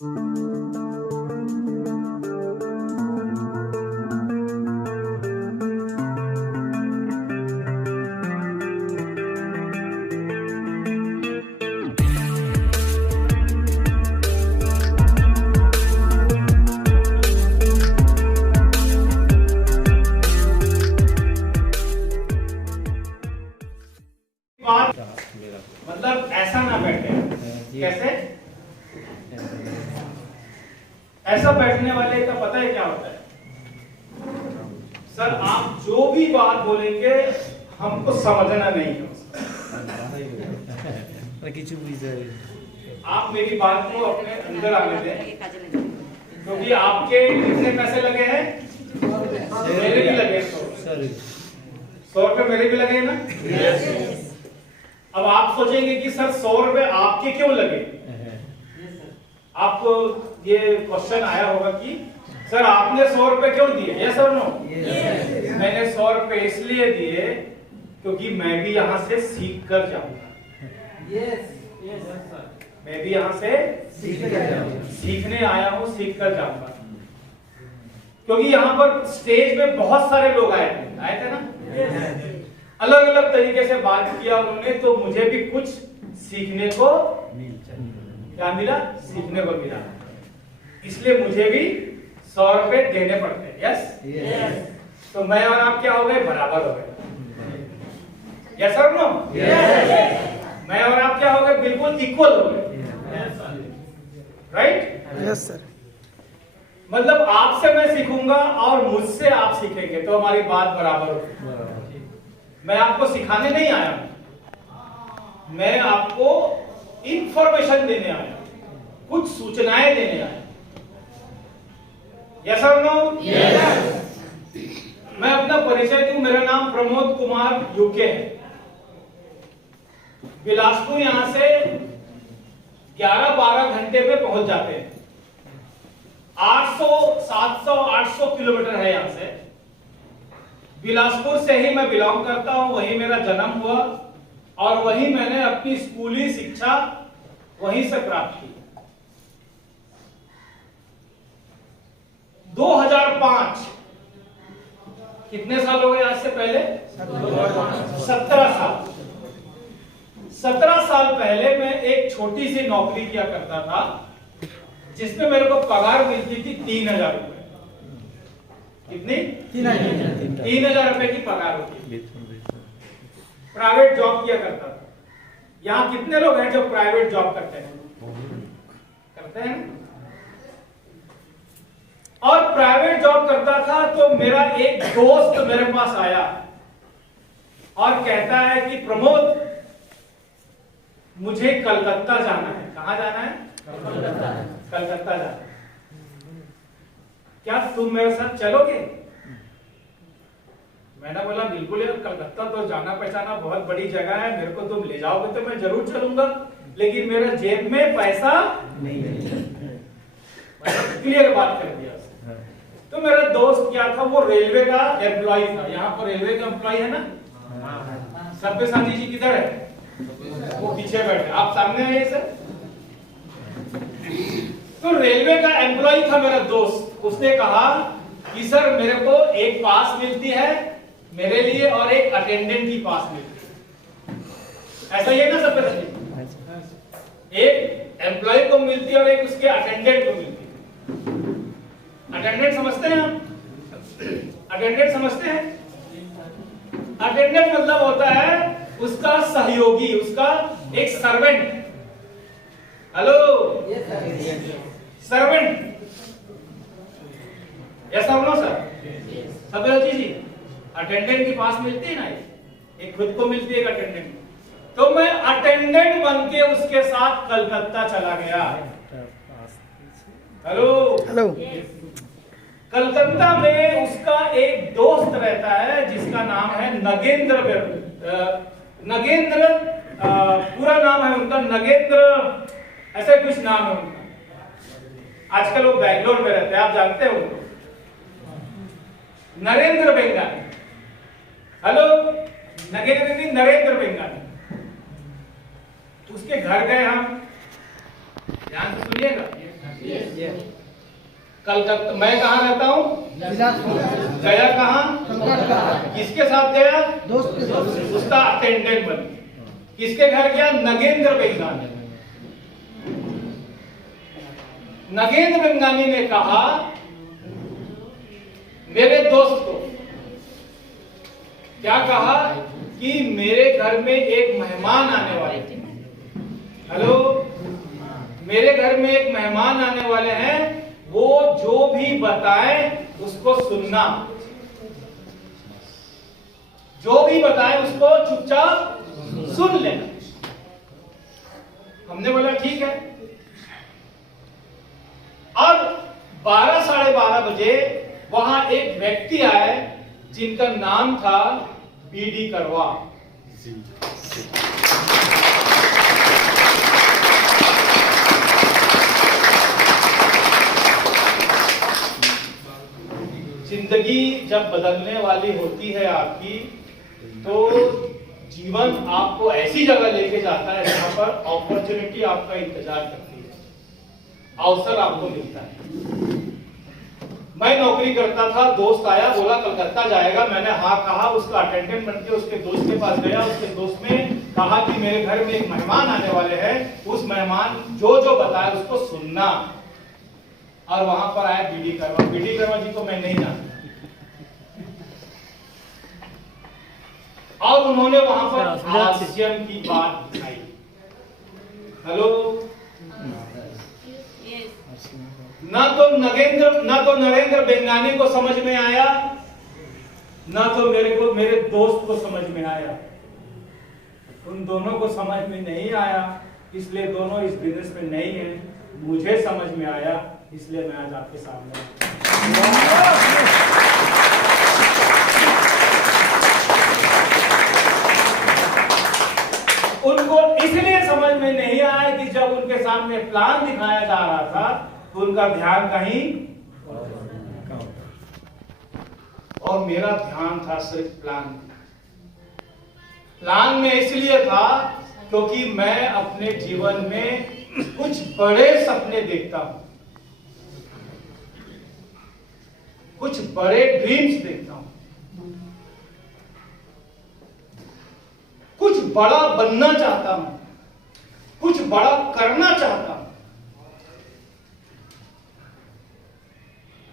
मतलब ऐसा ना बैठे। कैसे? ऐसा बैठने वाले का पता है क्या होता है? सर आप जो भी बात बोलेंगे हमको समझना नहीं है। आप मेरी बात को अपने अंदर आने दें, क्योंकि आपके कितने पैसे लगे हैं? मेरे भी लगे 100 रुपए मेरे भी लगे ना। अब आप सोचेंगे कि सर 100 रुपए आपके क्यों लगे? आपको ये क्वेश्चन आया होगा कि सर आपने 100 रुपए क्यों दिए? यस और नो? मैंने 100 रुपए इसलिए दिए क्योंकि मैं भी यहाँ से सीख कर जाऊंगा। मैं भी यहाँ से सीखने आया हूँ, सीख कर जाऊंगा। क्योंकि यहाँ पर स्टेज में बहुत सारे लोग आए थे ना, अलग अलग तरीके से बात किया उन्होंने, तो मुझे भी कुछ सीखने को क्या मिला? सीखने को मिला। इसलिए मुझे भी 100 रुपए देने पड़ते हैं। यस? तो मैं और आप क्या हो गए? बराबर हो गए। यस और नो? मैं और आप क्या हो गए? बिल्कुल इक्वल हो गए। राइट? Yes sir. मतलब आपसे मैं सीखूंगा और मुझसे आप सीखेंगे, तो हमारी बात बराबर होगी। मैं आपको सिखाने नहीं आया हूं, मैं आपको इंफॉर्मेशन देने आया, कुछ सूचनाएं देने आया। यस और नो? मैं अपना परिचय दूं, मेरा नाम प्रमोद कुमार यूके है। बिलासपुर यहां से 11-12 घंटे में पहुंच जाते हैं। 800, 700, 800 किलोमीटर है यहां से। बिलासपुर से ही मैं बिलोंग करता हूं, वहीं मेरा जन्म हुआ और वहीं मैंने अपनी स्कूली शिक्षा वहीं से प्राप्त की। 2005, कितने साल हो गए आज से पहले? 17 साल। 17 साल पहले मैं एक छोटी सी नौकरी किया करता था, जिसमें मेरे को पगार मिलती थी 3000 रुपए। कितनी? 3000 रुपए की पगार होती थी। प्राइवेट जॉब किया करता था। यहाँ कितने लोग हैं जो प्राइवेट जॉब करते हैं? करते हैं। और प्राइवेट जॉब करता था तो मेरा एक दोस्त मेरे पास आया और कहता है कि प्रमोद, मुझे कलकत्ता जाना है। कहाँ जाना है? कलकत्ता जाना है। क्या तुम मेरे साथ चलोगे? मैंने बोला बिल्कुल यार, कलकत्ता तो जाना पहचाना बहुत बड़ी जगह है, मेरे को तुम ले जाओगे तो मैं जरूर चलूंगा, लेकिन मेरे जेब में पैसा नहीं है। क्लियर बात कर दिया। तो मेरा दोस्त क्या था, वो रेलवे का एम्प्लॉय था। यहाँ पर रेलवे का एम्प्लॉय है ना? सभ्यसाची जी किधर है? वो पीछे बैठे, आप सामने आइए सर। तो रेलवे का एम्प्लॉय था मेरा दोस्त। उसने कहा कि सर मेरे को एक पास मिलती है मेरे लिए और एक अटेंडेंट की पास मिलती है। ऐसा ही है ना सब? एक एम्प्लॉय को मिलती है और एक उसके अटेंडेंट को मिलती है। अटेंडेंट समझते हैं आप? अटेंडेंट समझते हैं? अटेंडेंट मतलब होता है उसका सहयोगी, उसका एक सर्वेंट। हेलो? सर्वेंट। यस और नो सर? सभ्यसाची जी, अटेंडेंट की पास मिलती है ना, एक खुद को मिलती है, एक अटेंडेंट। तो मैं अटेंडेंट बन के उसके साथ कलकत्ता चला गया। हेलो? हेलो। कलकत्ता में उसका एक दोस्त रहता है जिसका नाम है नगेंद्र। नगेंद्र पूरा नाम है उनका नगेंद्र, ऐसा कुछ नाम है उनका। आजकल वो बैंगलोर में रहते हैं, आप जानते हो उनको? नरेंद्र बेंगाली। हेलो? नगेंद्र नहीं, नरेंद्र बेंगाली। उसके घर गए हम, ध्यान से सुनिएगा। कलकत्ता। मैं कहाँ रहता हूँ? गया कहाँ? किसके साथ गया? दोस्त के साथ। उसका अटेंडेंट बन गया। किसके घर गया? नगेंद्र बेंगानी। नगेंद्र बेंगानी ने कहा मेरे दोस्त को, क्या कहा कि मेरे घर में एक मेहमान आने वाले हैं। हेलो, मेरे घर में एक मेहमान आने वाले हैं, वो जो भी बताए उसको सुनना, जो भी बताए उसको चुपचाप सुन लेना। हमने बोला ठीक है। अब 12 साढ़े 12 बजे वहां एक व्यक्ति आए जिनका नाम था बीडी करवा। जिंदगी जब बदलने वाली होती है आपकी, तो जीवन आपको ऐसी जगह लेके जाता है जहां पर अपॉर्चुनिटी आपका इंतजार करती है, अवसर आपको मिलता है। मैं नौकरी करता था, दोस्त आया, बोला कलकत्ता जाएगा। मैंने हाँ कहा, उसका अटेंडेंट बन के उसके दोस्त के पास गया। उसके दोस्त ने कहा कि मेरे घर में एक मेहमान आने वाले हैं, उस मेहमान जो जो बताए उसको सुनना। और वहां पर आया बीडी करवा। बीडी करवा जी को मैं नहीं जानता, और उन्होंने वहां पर हास्यम की बात दिखाई। हेलो, ना तो नरेंद्र बेंगानी को समझ में आया, ना तो मेरे दोस्त को समझ में आया। उन दोनों को समझ में नहीं आया, इसलिए दोनों इस बिजनेस में नहीं है। मुझे समझ में आया, इसलिए मैं आज आपके सामने। उनको इसलिए समझ में नहीं आया कि जब उनके सामने प्लान दिखाया जा रहा था तो उनका ध्यान कहीं, और मेरा ध्यान था सिर्फ प्लान में इसलिए था क्योंकि मैं अपने जीवन में कुछ बड़े सपने देखता हूं, कुछ बड़े ड्रीम्स देखता हूं, कुछ बड़ा बनना चाहता हूं, कुछ बड़ा करना चाहता हूं।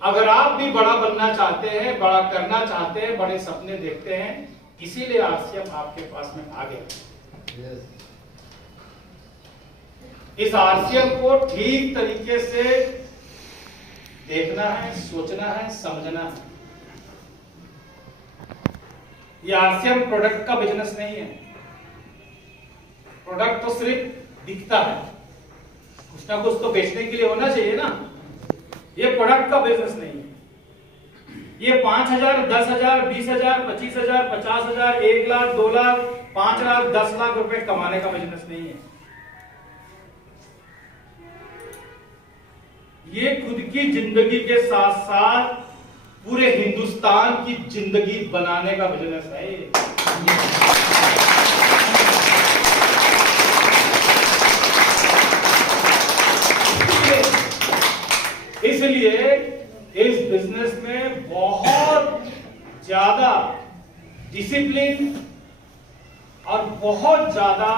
अगर आप भी बड़ा बनना चाहते हैं, बड़ा करना चाहते हैं, बड़े सपने देखते हैं, इसीलिए आरसीएम आपके पास में आ गया। इस आरसीएम को ठीक तरीके से देखना है, सोचना है, समझना है। ये आरसीएम प्रोडक्ट का बिजनेस नहीं है। प्रोडक्ट तो सिर्फ दिखता है, कुछ ना कुछ तो बेचने के लिए होना चाहिए ना। ये प्रोडक्ट का बिजनेस नहीं है। ये 5,000, 10,000, 20,000, 25,000, 50,000, 1 लाख, 2 लाख, 5 लाख, 10 लाख रुपए कमाने का बिजनेस नहीं है। ये खुद की जिंदगी के साथ साथ पूरे हिंदुस्तान की जिंदगी बनाने का बिजनेस है। इसलिए इस बिजनेस में बहुत ज्यादा डिसिप्लिन और बहुत ज्यादा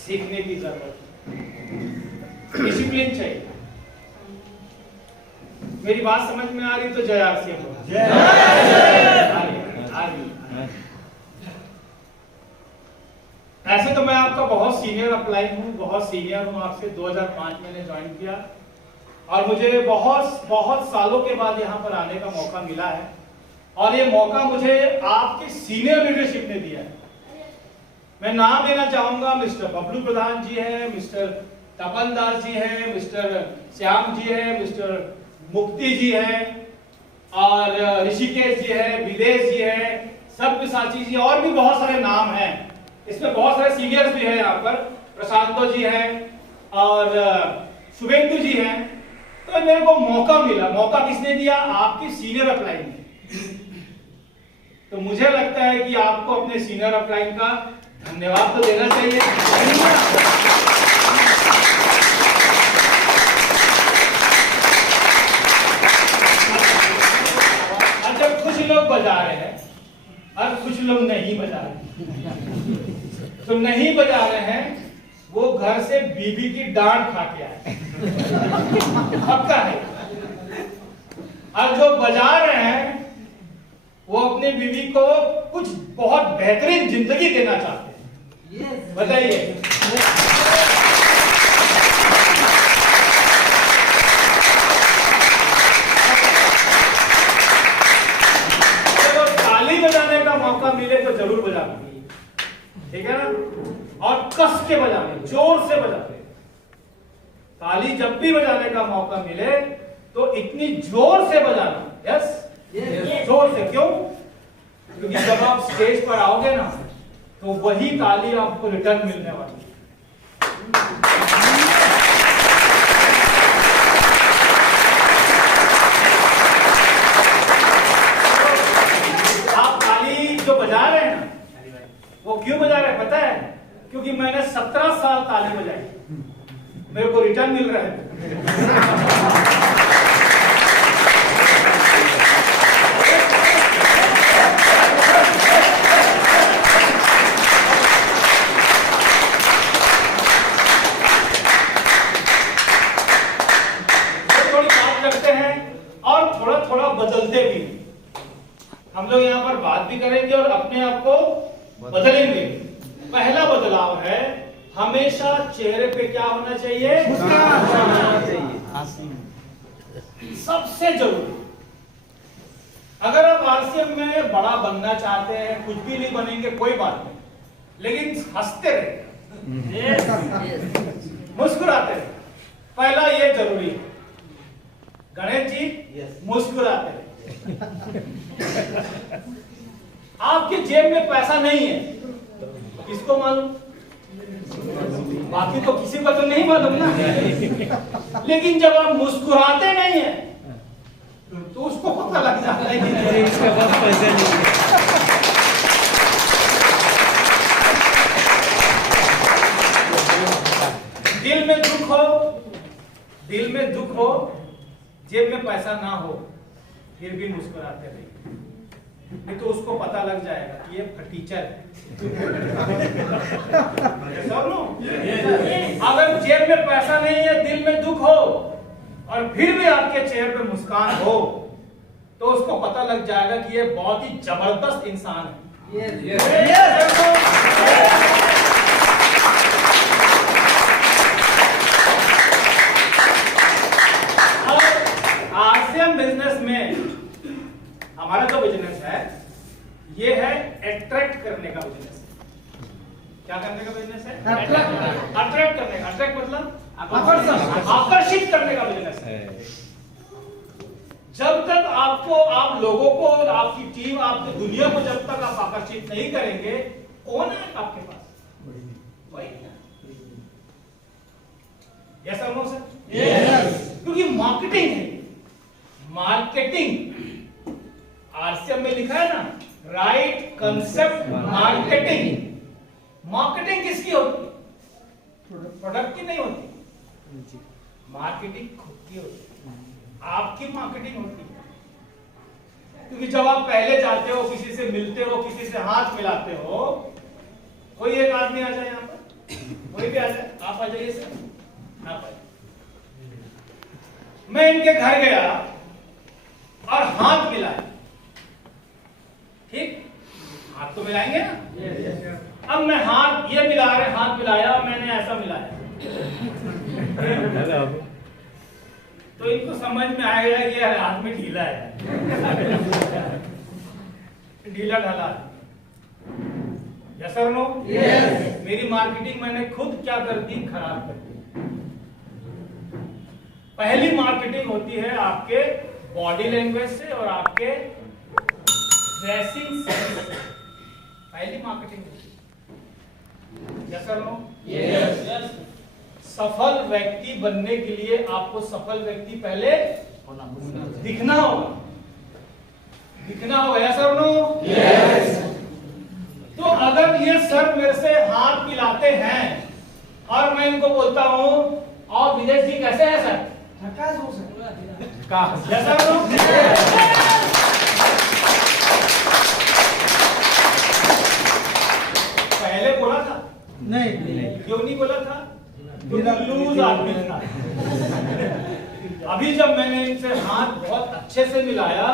सीखने की जरूरत है। डिसिप्लिन चाहिए। मेरी बात समझ में आ रही तो जय आरसीएम। ऐसे तो मैं आपका बहुत सीनियर अपलाइन हूँ, बहुत सीनियर हूँ। आपसे 2005 मैंने ज्वाइन किया और मुझे बहुत सालों के बाद यहाँ पर आने का मौका मिला है। और ये मौका मुझे आपकी सीनियर लीडरशिप ने दिया है। मैं नाम लेना चाहूंगा, मिस्टर बबलू प्रधान जी हैं, मिस्टर तपन दास जी हैं, मिस्टर श्याम जी हैं, मिस्टर मुक्ति जी हैं, और ऋषिकेश जी हैं, विदेश जी हैं, सब्यसाची जी, और भी बहुत सारे नाम हैं। इसमें बहुत सारे सीनियर्स भी हैं यहाँ पर, प्रशांतो जी हैं और शुभेंदु जी हैं। तो मेरे को मौका मिला। मौका किसने दिया? आपकी सीनियर अपलाइन ने। तो मुझे लगता है कि आपको अपने सीनियर अपलाइन का धन्यवाद तो देना चाहिए। नहीं बजा रहे। तो नहीं बजा रहे हैं, वो घर से बीबी की डांट खा के आए, पक्का है। और जो बजा रहे हैं वो अपनी बीवी को कुछ बहुत बेहतरीन जिंदगी देना चाहते हैं। बताइए। बजाने का मौका मिले तो जरूर बजाना, ठीक है ना। और कस के बजाने, जोर से बजाते। ताली जब भी बजाने का मौका मिले तो इतनी जोर से बजाना। यस, जोर से। क्यों? क्योंकि जब आप स्टेज पर आओगे ना तो वही ताली आपको रिटर्न मिलने वाली है। बजा रहे हैं ना, वो क्यों बजा रहे हैं पता है? क्योंकि मैंने 17 साल ताली बजाई, मेरे को रिटर्न मिल रहा है। थोड़ी बात करते हैं और थोड़ा थोड़ा बदलते भी। हम लोग यहाँ पर बात भी करेंगे और अपने आप को बदलेंगे। पहला बदलाव है, हमेशा चेहरे पे क्या होना चाहिए? सबसे जरूरी। अगर आप आरसीएम में बड़ा बनना चाहते हैं, कुछ भी नहीं बनेंगे कोई बात नहीं, लेकिन हंसते रहे, मुस्कुराते रहे। पहला ये जरूरी है। गणेश जी मुस्कुराते रहे। आपके जेब में पैसा नहीं है, किसको मालूम? बाकी तो किसी को तो नहीं मालूम ना। लेकिन जब आप मुस्कुराते नहीं है तो उसको पता लग जाता है कि इसके पास पैसे नहीं है। दिल में दुख हो, जेब में पैसा ना हो, फिर भी मुस्कुराते रहिए, नहीं तो उसको पता लग जाएगा कि ये फटीचर है। अगर जेब में पैसा नहीं है, दिल में दुख हो और फिर भी आपके चेहरे पे मुस्कान हो, तो उसको पता लग जाएगा कि ये बहुत ही जबरदस्त इंसान है। आरसीएम बिजनेस में हमारा जो बिजनेस है ये है अट्रैक्ट करने का बिजनेस। क्या करने का बिजनेस है? अट्रैक्ट करने का। अट्रैक्ट मतलब आकर्षित करने का बिजनेस है। जब तक आप लोगों को, आपकी टीम, आपकी दुनिया को जब तक आप आकर्षित नहीं करेंगे, कौन है आपके पास? वही। यस और नो सर? यस। क्योंकि मार्केटिंग है। मार्केटिंग आरसीएम में लिखा है ना, राइट कंसेप्ट मार्केटिंग। मार्केटिंग किसकी होती है? प्रोडक्ट की नहीं होती, मार्केटिंग खुद की होती है, आपकी मार्केटिंग होती है। क्योंकि जब आप पहले जाते हो, किसी से मिलते हो, किसी से हाथ मिलाते हो, कोई एक आदमी आ जाए यहाँ पर, कोई भी आ जाए, आप आ जाइए सर, आप आइए। मैं इनके घर गया और हाथ मिलाया, ठीक? हाथ तो मिलाएंगे ना। अब मैं हाथ ये मिला रहे, हाथ मिलाया, मैंने ऐसा मिलाया, तो इनको समझ में आएगा कि ये हाथ में ढीला है, ढीला ढाला। यस और नो? यस। मेरी मार्केटिंग मैंने खुद क्या कर दी? खराब कर दी। पहली मार्केटिंग होती है आपके बॉडी लैंग्वेज से और आपके ड्रेसिंग सेंस से, पहली मार्केटिंग होती है। यस और नो? यस। सफल व्यक्ति बनने के लिए आपको सफल व्यक्ति पहले दिखना होगा, दिखना होगा। यस और नो? यस। तो अगर ये सर मेरे से हाथ मिलाते हैं और मैं इनको बोलता हूं, और विजय जी कैसे हैं सर? झकास हो सर। यस और नो? नहीं। क्यों नहीं बोला था? क्योंकि लूज आदमी था। अभी जब मैंने इनसे हाथ बहुत अच्छे से मिलाया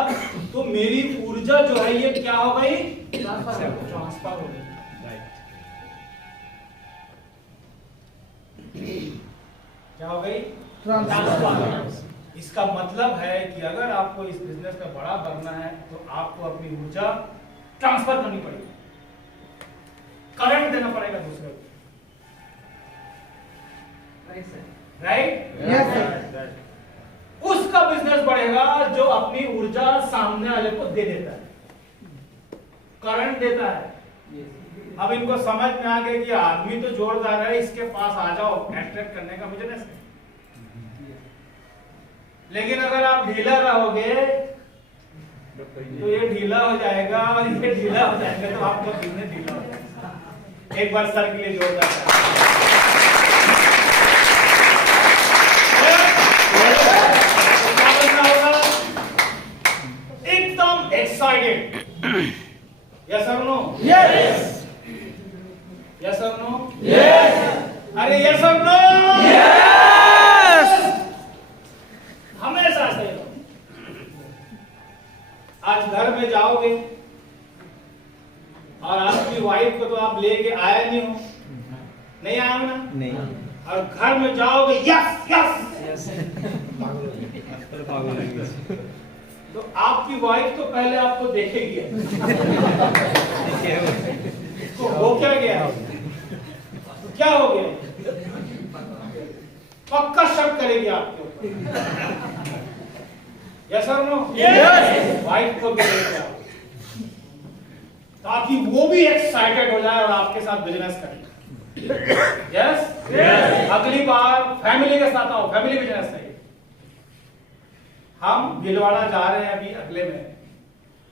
तो मेरी ऊर्जा जो है ये क्या हो गई? ट्रांसफर हो गई। क्या हो गई? ट्रांसफर। इसका मतलब है कि अगर आपको इस बिजनेस में बड़ा बनना है तो आपको अपनी ऊर्जा ट्रांसफर करनी पड़ेगी, करंट देना पड़ेगा दूसरे को। राइट? Yes sir. उसका बिजनेस बढ़ेगा जो अपनी ऊर्जा सामने वाले को दे देता है, करंट देता है। अब इनको समझ में आ गया कि आदमी तो जोरदार है, इसके पास आ जाओ, अट्रैक्ट करने का बिजनेस है। लेकिन अगर आप ढीला रहोगे तो ये ढीला हो जाएगा और ये ढीला हो जाएगा तो आपका बिजनेस ढीला हो जाएगा। एक बार सर के लिए जोरदार एकदम एक्साइटेड। यस और नो? यस। यस और नो? यस। अरे यस और नो? यस। हमेशा से आज घर में जाओगे और आपकी वाइफ को तो आप लेके आया नहीं हो, नहीं आया हो ना? नहीं। और घर में जाओगे यस यस, तो आपकी वाइफ तो पहले आपको देखेगी। तो हो क्या गया? क्या हो गया? पक्का शक करेगी आपके ऊपर। यस और नो? यस। वाइफ को भी लेके आओ ताकि वो भी एक्साइटेड हो जाए और आपके साथ बिजनेस करे। Yes yes. अगली बार फैमिली के साथ आओ, फैमिली बिजनेस चाहिए। हम भीलवाड़ा जा रहे हैं अभी अगले में,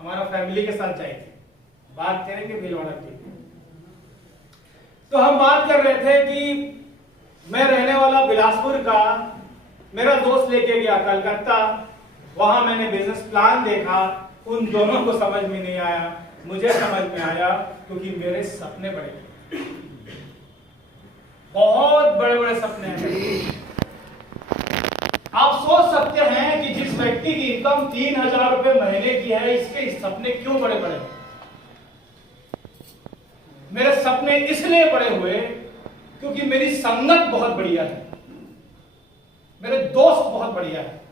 हमारा फैमिली के साथ जाएंगे, बात करेंगे भीलवाड़ा की। तो हम बात कर रहे थे कि मैं रहने वाला बिलासपुर का, मेरा दोस्त लेके गया कलकत्ता, वहां मैंने बिजनेस प्लान देखा, उन दोनों को समझ में नहीं आया, मुझे समझ में आया क्योंकि मेरे सपने बड़े, बहुत बड़े बड़े सपने हैं। आप सोच सकते हैं कि जिस व्यक्ति की इनकम 3,000 रुपए महीने की है, इसके सपने क्यों बड़े बड़े? मेरे सपने इसलिए बड़े हुए क्योंकि मेरी संगत बहुत बढ़िया है, मेरे दोस्त बहुत बढ़िया है।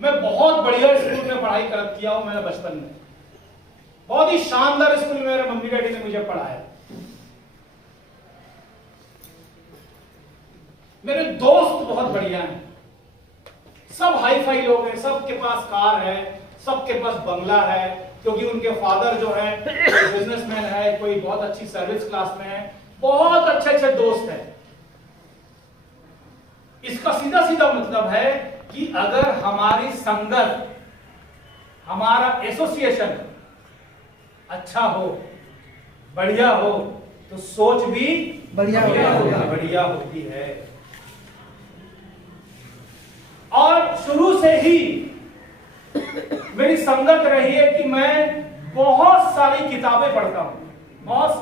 मैं बहुत बढ़िया स्कूल में पढ़ाई किया हूं, मैंने बचपन में बहुत ही शानदार स्कूल में मेरे मम्मी डैडी ने मुझे पढ़ाया। मेरे दोस्त बहुत बढ़िया हैं, सब हाई फाई लोग हैं, सबके पास कार है, सबके पास बंगला है, क्योंकि उनके फादर जो है बिजनेसमैन है, कोई बहुत अच्छी सर्विस क्लास में है, बहुत अच्छे अच्छे दोस्त हैं। इसका सीधा सीधा मतलब है कि अगर हमारी संगत, हमारा एसोसिएशन अच्छा हो, बढ़िया हो, तो सोच भी बढ़िया होती है। और शुरू से ही मेरी संगत रही है कि मैं बहुत सारी किताबें पढ़ता हूं, बहुत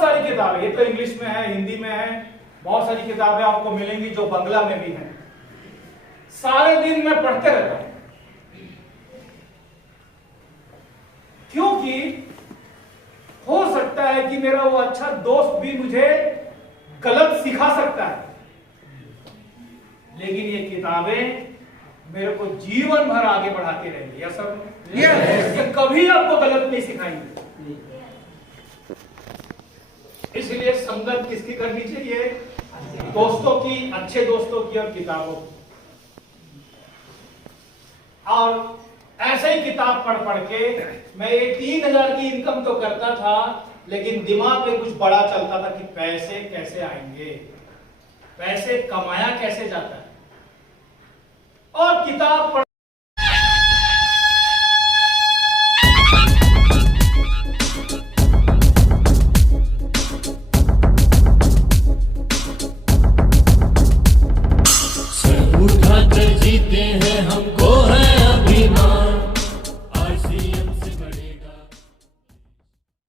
सारी किताबें। ये तो इंग्लिश में है, हिंदी में है, बहुत सारी किताबें आपको मिलेंगी जो बांग्ला में भी हैं। सारे दिन मैं पढ़ते रहता हूं, क्योंकि हो सकता है कि मेरा वो अच्छा दोस्त भी मुझे गलत सिखा सकता है, लेकिन ये किताबें मेरे को जीवन भर आगे बढ़ाती रहेंगी। या सर ये कभी आपको गलत नहीं सिखाएंगे। इसलिए संगत किसकी करनी चाहिए? दोस्तों की, अच्छे दोस्तों की और किताबों की। और ऐसे ही किताब पढ़ पढ़ के मैं ये 3,000 की इनकम तो करता था, लेकिन दिमाग में कुछ बड़ा चलता था कि पैसे कैसे आएंगे, पैसे कमाया कैसे जाता है। और किताब पढ़